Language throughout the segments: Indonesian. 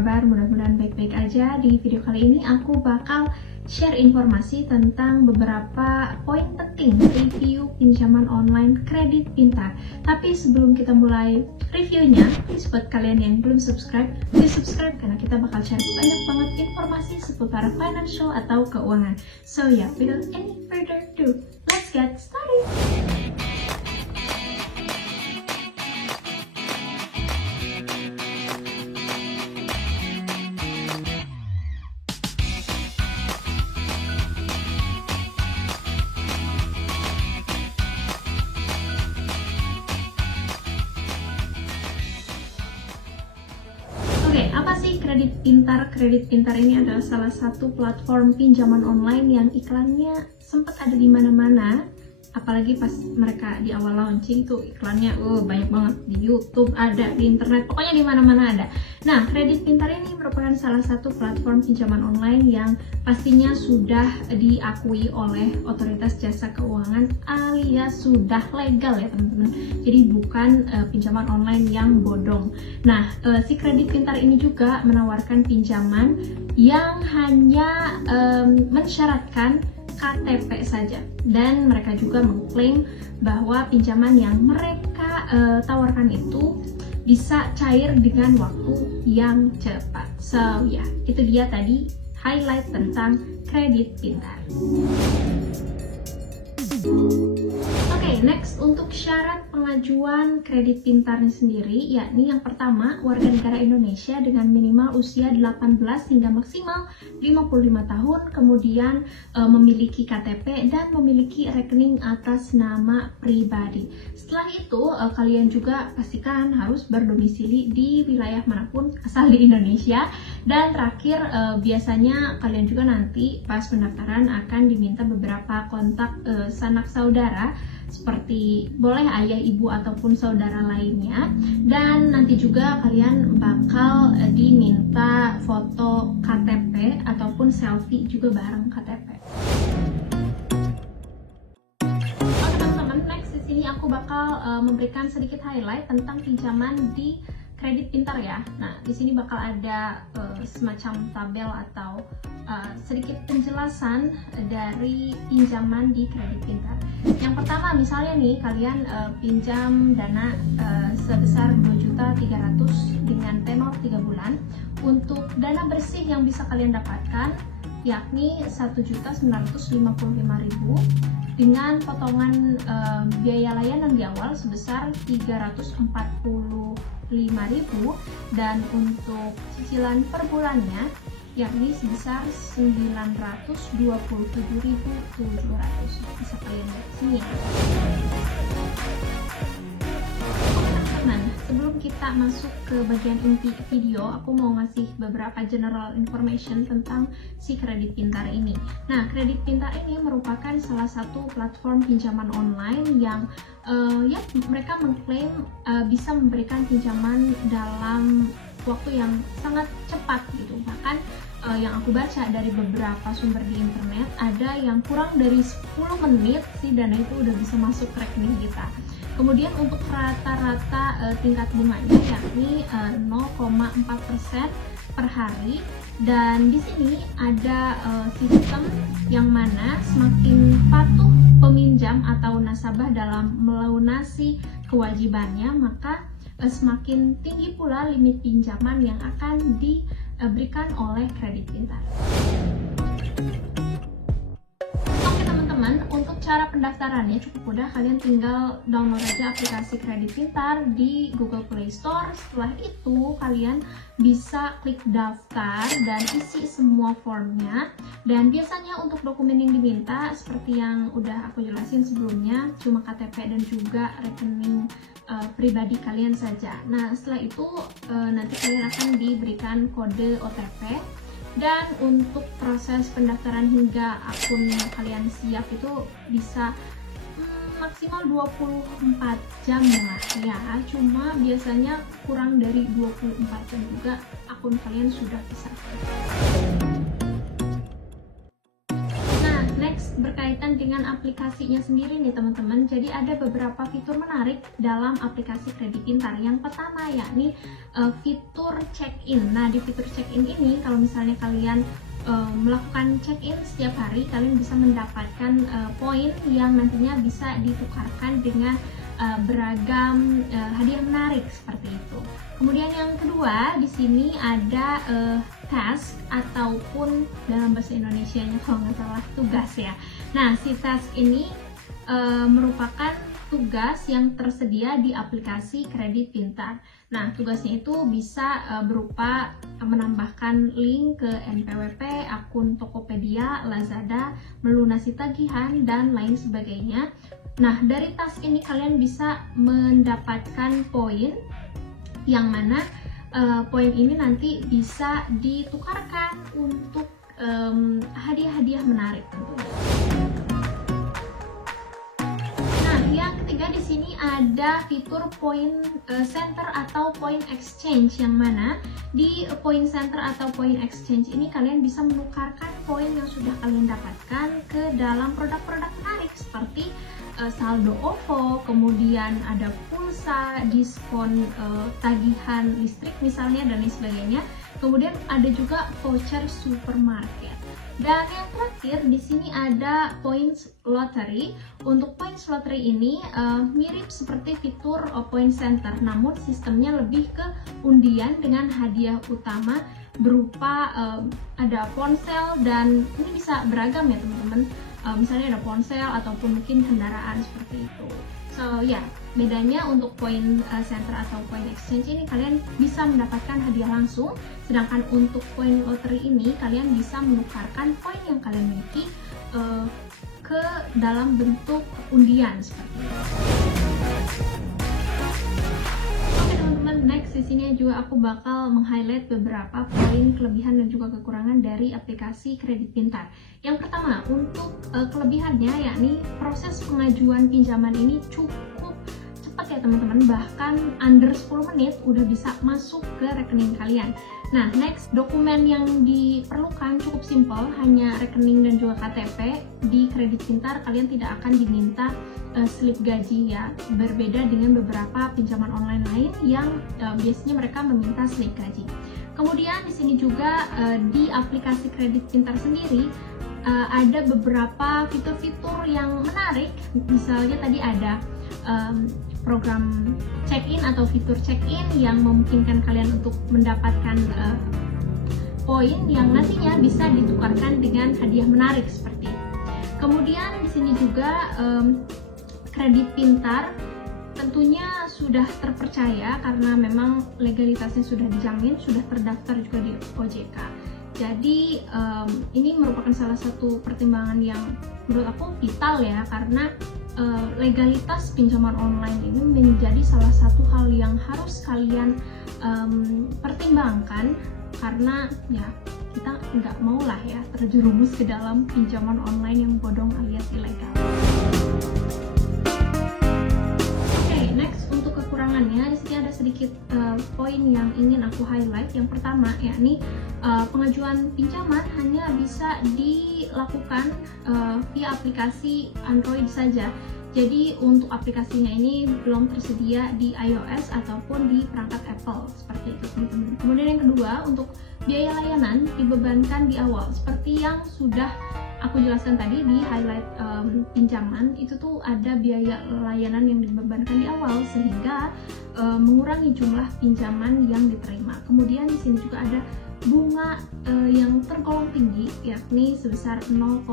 kabar? Mudah-mudahan baik-baik aja. Di video kali ini aku bakal share informasi tentang beberapa poin penting review pinjaman online kredit pintar. Tapi sebelum kita mulai reviewnya, please buat kalian yang belum subscribe, please subscribe karena kita bakal share banyak banget informasi seputar financial atau keuangan. So yeah, without any further ado, let's get started! Apa sih kredit pintar? Kredit pintar ini adalah salah satu platform pinjaman online yang iklannya sempat ada di mana-mana. Apalagi pas mereka di awal launching tuh iklannya banyak banget di YouTube, ada di internet, pokoknya di mana-mana ada. Nah, kredit pintar ini merupakan salah satu platform pinjaman online yang pastinya sudah diakui oleh otoritas jasa keuangan alias sudah legal ya teman-teman. Jadi bukan pinjaman online yang bodong. Nah, si kredit pintar ini juga menawarkan pinjaman yang hanya mensyaratkan KTP saja, dan mereka juga mengklaim bahwa pinjaman yang mereka tawarkan itu bisa cair dengan waktu yang cepat. So ya, itu dia tadi highlight tentang kredit pintar. Oke, next untuk syarat pengajuan kredit pintarnya sendiri, yakni yang pertama, warga negara Indonesia dengan minimal usia 18 hingga maksimal 55 tahun, kemudian memiliki KTP dan memiliki rekening atas nama pribadi. Setelah itu, kalian juga pastikan harus berdomisili di wilayah manapun asal di Indonesia. Dan terakhir, biasanya kalian juga nanti pas pendaftaran akan diminta beberapa kontak sanak saudara, seperti boleh ayah, ibu, ataupun saudara lainnya. Dan nanti juga kalian bakal diminta foto KTP ataupun selfie juga bareng KTP. Oh teman-teman, next di sini aku bakal memberikan sedikit highlight tentang pinjaman di kredit pintar ya. Nah, di sini bakal ada semacam tabel atau sedikit penjelasan dari pinjaman di kredit pintar. Yang pertama, misalnya nih kalian pinjam dana sebesar 2.300.000 dengan tenor 3 bulan. Untuk dana bersih yang bisa kalian dapatkan yakni 1.955.000 dengan potongan biaya layanan di awal sebesar 345.000, dan untuk cicilan per bulannya yakni sebesar 927.700. Bisa kalian lihat di sini. Teman-teman, sebelum kita masuk ke bagian inti video, aku mau ngasih beberapa general information tentang si kredit pintar ini. Nah, kredit pintar ini merupakan salah satu platform pinjaman online yang mereka mengklaim bisa memberikan pinjaman dalam waktu yang sangat cepat gitu. Bahkan yang aku baca dari beberapa sumber di internet, ada yang kurang dari 10 menit si dana itu udah bisa masuk ke rekening kita. Kemudian untuk rata-rata tingkat bunganya yakni 0,4% per hari, dan di sini ada sistem yang mana semakin patuh peminjam atau nasabah dalam melunasi kewajibannya, maka semakin tinggi pula limit pinjaman yang akan diberikan oleh kredit pintar. Oke teman-teman, untuk cara pendaftarannya cukup mudah. Kalian tinggal download aja aplikasi kredit pintar di Google Play Store. Setelah itu kalian bisa klik daftar dan isi semua formnya. Dan biasanya untuk dokumen yang diminta seperti yang udah aku jelasin sebelumnya, cuma KTP dan juga rekening pribadi kalian saja. Nah, setelah itu nanti kalian akan diberikan kode OTP, dan untuk proses pendaftaran hingga akun kalian siap itu bisa maksimal 24 jam lah ya. Cuma biasanya kurang dari 24 jam juga akun kalian sudah bisa. next berkaitan dengan aplikasinya sendiri nih teman-teman. Jadi ada beberapa fitur menarik dalam aplikasi Kredit Pintar. Yang pertama yakni fitur check-in. Nah, di fitur check-in ini kalau misalnya kalian melakukan check-in setiap hari, kalian bisa mendapatkan poin yang nantinya bisa ditukarkan dengan beragam hadiah menarik seperti itu. Kemudian yang kedua, di sini ada task ataupun dalam bahasa Indonesianya kalau nggak salah tugas ya. Nah, si task ini merupakan tugas yang tersedia di aplikasi Kredit Pintar. Nah, tugasnya itu bisa berupa menambahkan link ke NPWP, akun Tokopedia, Lazada, melunasi tagihan, dan lain sebagainya. Nah, dari task ini kalian bisa mendapatkan poin yang mana poin ini nanti bisa ditukarkan untuk hadiah-hadiah menarik tentunya. Yang ketiga di sini ada fitur point center atau point exchange, yang mana di point center atau point exchange ini kalian bisa menukarkan poin yang sudah kalian dapatkan ke dalam produk-produk menarik seperti saldo OVO, kemudian ada pulsa, diskon tagihan listrik misalnya, dan lain sebagainya. Kemudian ada juga voucher supermarket. Dan yang terakhir di sini ada points lottery. Untuk points lottery ini mirip seperti fitur point center, namun sistemnya lebih ke undian dengan hadiah utama berupa ada ponsel, dan ini bisa beragam ya teman-teman. Misalnya ada ponsel ataupun mungkin kendaraan seperti itu. So ya, bedanya untuk point center atau point exchange ini kalian bisa mendapatkan hadiah langsung, sedangkan untuk point lottery ini kalian bisa menukarkan poin yang kalian miliki ke dalam bentuk undian seperti itu. Oke teman-teman, next di sini juga aku bakal meng-highlight beberapa poin kelebihan dan juga kekurangan dari aplikasi Kredit Pintar. Yang pertama, untuk kelebihannya yakni proses pengajuan pinjaman ini cukup cepat ya teman-teman, bahkan under 10 menit udah bisa masuk ke rekening kalian. Nah, next, dokumen yang diperlukan cukup simpel, hanya rekening dan juga KTP. Di Kredit Pintar kalian tidak akan diminta slip gaji ya, berbeda dengan beberapa pinjaman online lain yang biasanya mereka meminta slip gaji. Kemudian di sini juga di aplikasi Kredit Pintar sendiri ada beberapa fitur-fitur yang menarik. Misalnya tadi ada program check-in atau fitur check-in yang memungkinkan kalian untuk mendapatkan poin yang nantinya bisa ditukarkan dengan hadiah menarik seperti itu. Kemudian di sini juga Kredit Pintar tentunya sudah terpercaya karena memang legalitasnya sudah dijamin, sudah terdaftar juga di OJK. Jadi ini merupakan salah satu pertimbangan yang menurut aku vital ya, karena legalitas pinjaman online ini menjadi salah satu hal yang harus kalian pertimbangkan, karena ya kita nggak mau lah ya terjerumus ke dalam pinjaman online yang bodong alias ilegal. Next, untuk kekurangannya di sini ada sedikit poin yang ingin aku highlight. Yang pertama yakni pengajuan pinjaman hanya bisa dilakukan via aplikasi Android saja. Jadi untuk aplikasinya ini belum tersedia di iOS ataupun di perangkat Apple seperti itu teman-teman. Kemudian yang kedua, untuk biaya layanan dibebankan di awal seperti yang sudah aku jelaskan tadi di highlight pinjaman. Itu tuh ada biaya layanan yang dibebankan di awal sehingga mengurangi jumlah pinjaman yang diterima. Kemudian di sini juga ada bunga yang tergolong tinggi, yakni sebesar 0,4%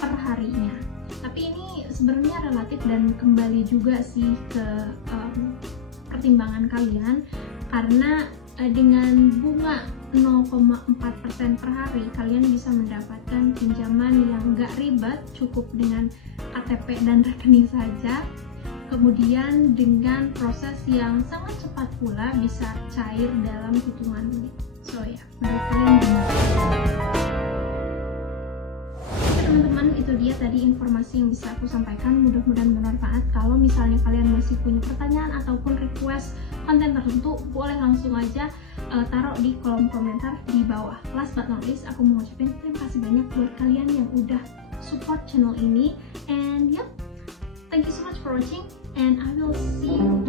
per harinya. Tapi ini sebenarnya relatif dan kembali juga sih ke pertimbangan kalian, karena dengan bunga 0,4% per hari kalian bisa mendapatkan pinjaman yang nggak ribet, cukup dengan KTP dan rekening saja. Kemudian dengan proses yang sangat cepat pula, bisa cair dalam hitungan menit. So ya, menurut kalian gimana? Teman-teman, itu dia tadi informasi yang bisa aku sampaikan. Mudah-mudahan bermanfaat. Kalau misalnya kalian masih punya pertanyaan ataupun request konten tertentu, boleh langsung aja taruh di kolom komentar di bawah. Last but not least, aku mau ngucapin terima kasih banyak buat kalian yang udah support channel ini. And yep, thank you so much for watching, and I will see you